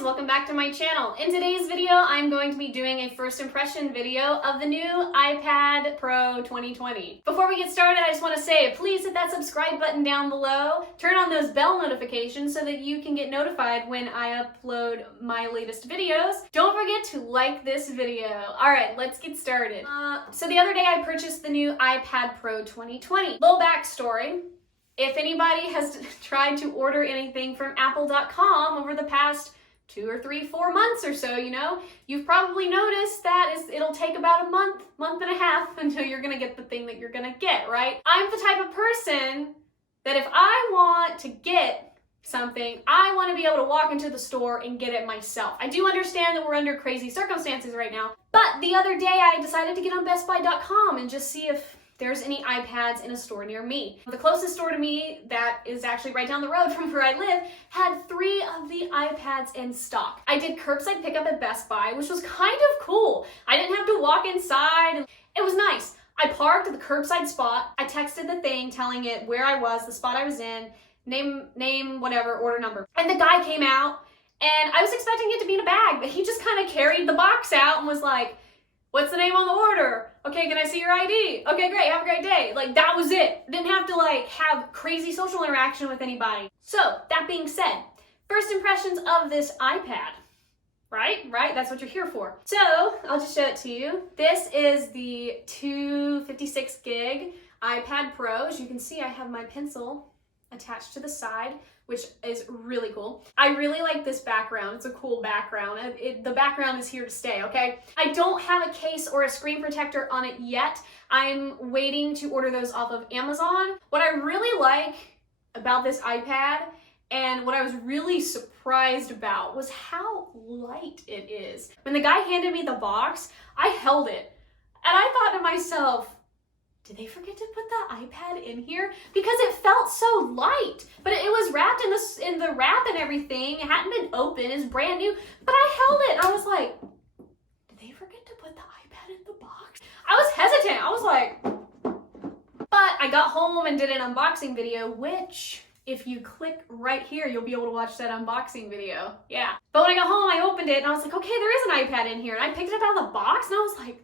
guys, welcome back to my channel. In today's video, I'm going to be doing a first impression video of the new iPad Pro 2020. Before we get started, I just want to say, please hit that subscribe button down below. Turn on those bell notifications so that you can get notified when I upload my latest videos. Don't forget to like this video. All right, let's get started. So the other day I purchased the new iPad Pro 2020. Little backstory. If anybody has tried to order anything from apple.com over the past 2 or 3, 4 months or so, you've probably noticed that it'll take about a month and a half until you're gonna get the thing that you're gonna get, right? I'm the type of person that if I want to get something, I want to be able to walk into the store and get it myself. I do understand that we're under crazy circumstances right now, but the other day I decided to get on bestbuy.com and just see if there's any iPads in a store near me. The closest store to me that is actually right down the road from where I live had 3 of the iPads in stock. I did curbside pickup at Best Buy, which was kind of cool. I didn't have to walk inside. It was nice. I parked at the curbside spot. I texted the thing telling it where I was, the spot I was in, name, whatever, order number. And the guy came out and I was expecting it to be in a bag, but he just kind of carried the box out and was like, "What's the name on the order? Okay, can I see your ID? Okay, great, have a great day." Like, that was it. Didn't have to have crazy social interaction with anybody. So, that being said, first impressions of this iPad. Right? That's what you're here for. So, I'll just show it to you. This is the 256 gig iPad Pro. As you can see, I have my pencil attached to the side, which is really cool. I really like this background. It's a cool background. The background is here to stay, okay? I don't have a case or a screen protector on it yet. I'm waiting to order those off of Amazon. What I really like about this iPad and what I was really surprised about was how light it is. When the guy handed me the box, I held it and I thought to myself, did they forget to put the iPad in here? Because it felt so light, but it was wrapped in the wrap and everything. It hadn't been open, it's brand new, but I held it and I was like, did they forget to put the iPad in the box? I was hesitant, I was like, but I got home and did an unboxing video, which if you click right here, you'll be able to watch that unboxing video. Yeah. But when I got home, I opened it and I was like, okay, there is an iPad in here. And I picked it up out of the box and I was like,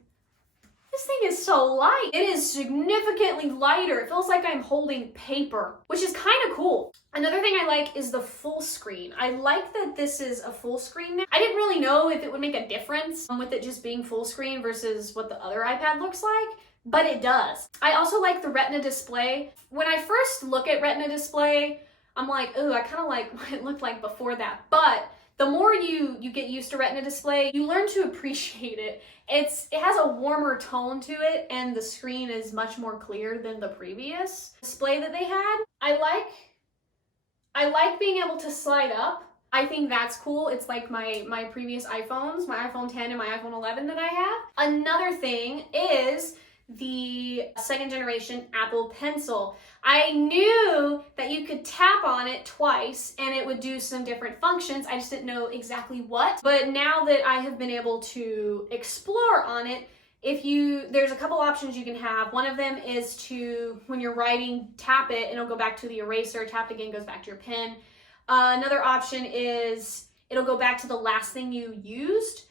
this thing is so light. It is significantly lighter. It feels like I'm holding paper, which is kind of cool. Another thing I like is the full screen. I like that this is a full screen now. I didn't really know if it would make a difference with it just being full screen versus what the other iPad looks like, but it does. I also like the Retina display. When I first look at Retina display, I'm like, ooh, I kind of like what it looked like before that. But the more you get used to Retina display, you learn to appreciate it. It has a warmer tone to it, and the screen is much more clear than the previous display that they had. I like being able to slide up. I think that's cool. It's like my previous iPhones, my iPhone 10 and my iPhone 11 that I have. Another thing is the 2nd generation Apple Pencil. I knew that you could tap on it twice and it would do some different functions. I just didn't know exactly what. But now that I have been able to explore on it, there's a couple options you can have. One of them is to, when you're writing, tap it and it'll go back to the eraser. Tapped again goes back to your pen. Another option is it'll go back to the last thing you used.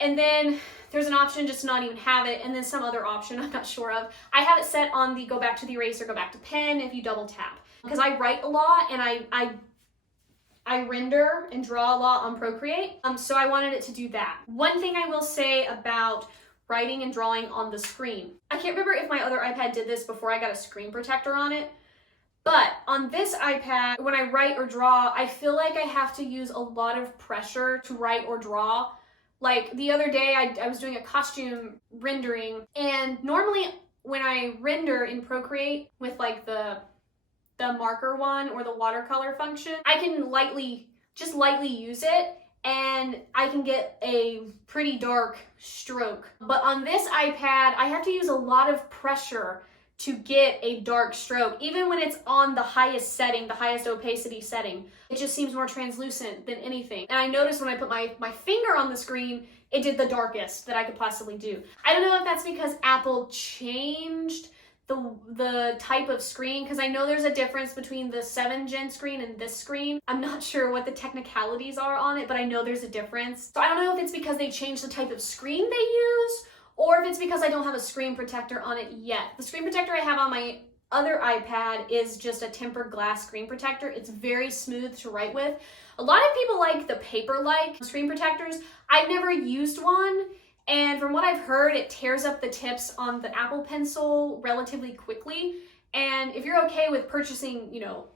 And then there's an option just to not even have it, and then some other option I'm not sure of. I have it set on the go back to the eraser, go back to pen if you double tap. Because I write a lot and I render and draw a lot on Procreate, so I wanted it to do that. One thing I will say about writing and drawing on the screen. I can't remember if my other iPad did this before I got a screen protector on it, but on this iPad, when I write or draw, I feel like I have to use a lot of pressure to write or draw. Like the other day, I was doing a costume rendering, and normally when I render in Procreate with like the marker one or the watercolor function, I can just lightly use it and I can get a pretty dark stroke. But on this iPad, I have to use a lot of pressure to get a dark stroke, even when it's on the highest setting, the highest opacity setting. It just seems more translucent than anything. And I noticed when I put my finger on the screen, it did the darkest that I could possibly do. I don't know if that's because Apple changed the type of screen, because I know there's a difference between the 7th gen screen and this screen. I'm not sure what the technicalities are on it, but I know there's a difference. So I don't know if it's because they changed the type of screen they use, or if it's because I don't have a screen protector on it yet. The screen protector I have on my other iPad is just a tempered glass screen protector. It's very smooth to write with. A lot of people like the paper-like screen protectors. I've never used one, and from what I've heard, it tears up the tips on the Apple Pencil relatively quickly. And if you're okay with purchasing, you know,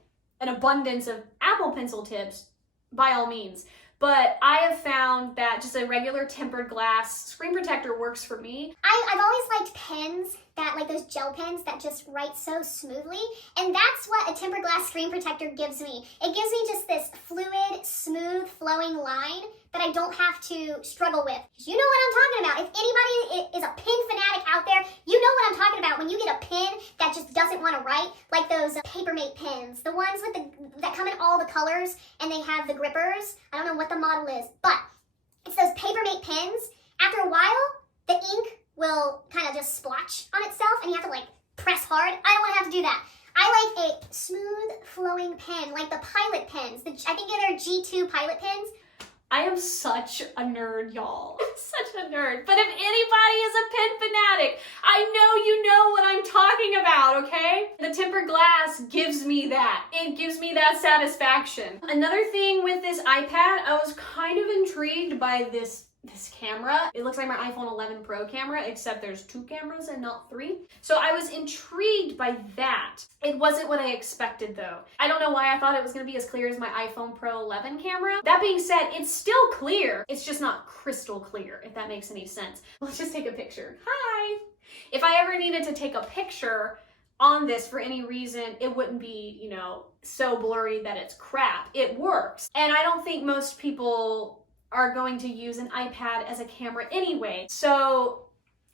an abundance of Apple Pencil tips, by all means. But I have found that just a regular tempered glass screen protector works for me. I've always liked pens that, like those gel pens that just write so smoothly, and that's what a tempered glass screen protector gives me. It gives me just this fluid, smooth, flowing line that I don't have to struggle with. You know what I'm talking about. If anybody is a pen fanatic out there, you know what I'm talking about. When you get a pen that just doesn't want to write, like those Papermate pens, the ones with that come in all the colors and they have the grippers. I don't know what the model is, but it's those Papermate pens. After a while, the ink will kind of just splotch on itself and you have to like press hard. I don't want to have to do that. I like a smooth flowing pen, like the Pilot pens. I think they're G2 Pilot pens. I am such a nerd, y'all. Such a nerd. But if anybody is a pen fanatic, I know you know what I'm talking about, okay? The tempered glass gives me that. It gives me that satisfaction. Another thing with this iPad, I was kind of intrigued by this camera. It looks like my iPhone 11 Pro camera, except there's 2 cameras and not 3. So I was intrigued by that. It wasn't what I expected though. I don't know why I thought it was gonna be as clear as my iPhone Pro 11 camera. That being said, it's still clear. It's just not crystal clear, if that makes any sense. Let's just take a picture. Hi! If I ever needed to take a picture on this for any reason, it wouldn't be, you know, so blurry that it's crap. It works. And I don't think most people are going to use an iPad as a camera anyway, so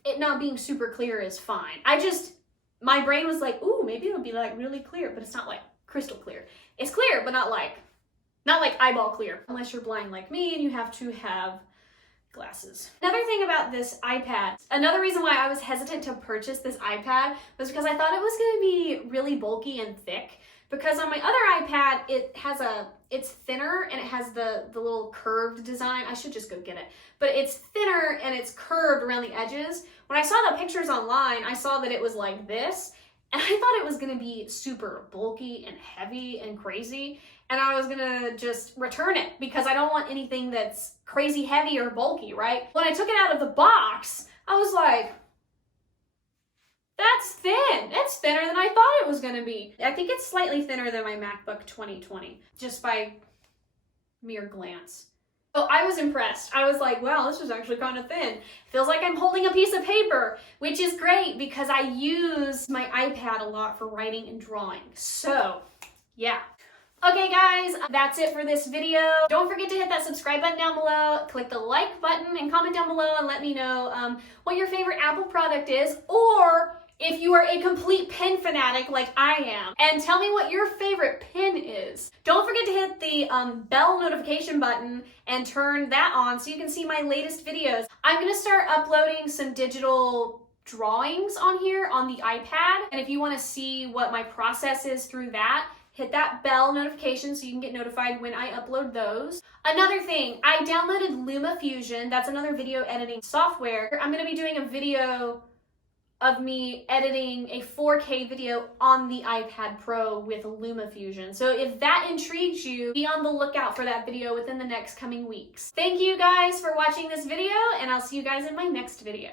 it not being super clear is fine. My brain was like, ooh, maybe it'll be like really clear, but it's not like crystal clear. It's clear, but not like eyeball clear, unless you're blind like me and you have to have glasses. Another thing about this iPad, another reason why I was hesitant to purchase this iPad was because I thought it was gonna be really bulky and thick. Because on my other iPad, it's thinner and it has the little curved design. I should just go get it. But it's thinner and it's curved around the edges. When I saw the pictures online, I saw that it was like this. And I thought it was gonna be super bulky and heavy and crazy. And I was gonna just return it because I don't want anything that's crazy heavy or bulky, right? When I took it out of the box, I was like, that's thin. It's thinner than I thought it was gonna be. I think it's slightly thinner than my MacBook 2020, just by mere glance. So I was impressed. I was like, wow, this is actually kind of thin. Feels like I'm holding a piece of paper, which is great because I use my iPad a lot for writing and drawing. So, yeah. Okay guys, that's it for this video. Don't forget to hit that subscribe button down below, click the like button, and comment down below and let me know what your favorite Apple product is, or if you are a complete pen fanatic like I am, and tell me what your favorite pen is. Don't forget to hit the bell notification button and turn that on so you can see my latest videos. I'm gonna start uploading some digital drawings on here on the iPad, and if you wanna see what my process is through that, hit that bell notification so you can get notified when I upload those. Another thing, I downloaded LumaFusion. That's another video editing software. I'm gonna be doing a video of me editing a 4K video on the iPad Pro with LumaFusion. So if that intrigues you, be on the lookout for that video within the next coming weeks. Thank you guys for watching this video, and I'll see you guys in my next video.